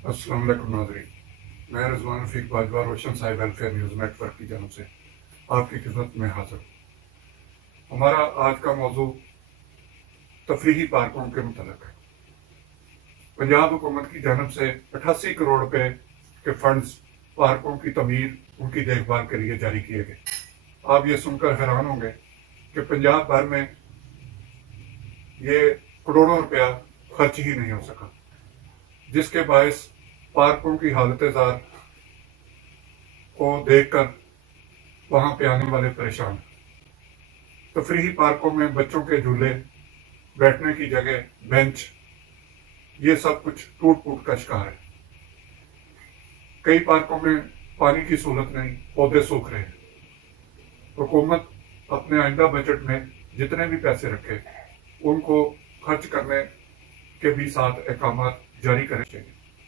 अस्सलाम वालेकुम नाज़रीन, मैं रज़वान रफ़ीक बाजवा रोशन साहिब वेलफेयर न्यूज़ नेटवर्क की जानब से आपकी खिदमत में हाजिर हूँ। हमारा आज का मौजू तफरीही पार्कों के मुतल्लिक़ है। पंजाब हुकूमत की जानब से 88 करोड़ रुपए के फंड्स पार्कों की तमीर, उनकी देखभाल के लिए जारी किए गए। आप ये सुनकर हैरान होंगे कि पंजाब भर में ये करोड़ों रुपया खर्च ही नहीं हो सका, जिसके बायस पार्कों की हालत ज़ार को देखकर वहाँ पे आने वाले परेशान। तफरीही पार्कों में बच्चों के झूले, बैठने की जगह, बेंच, ये सब कुछ टूट फूट का शिकार है। कई पार्कों में पानी की सहूलत नहीं, पौधे सूख रहे हैं। हुकूमत अपने आइंदा बजट में जितने भी पैसे रखे, उनको खर्च करने के भी साथ अहकामात जारी करने चाहिए।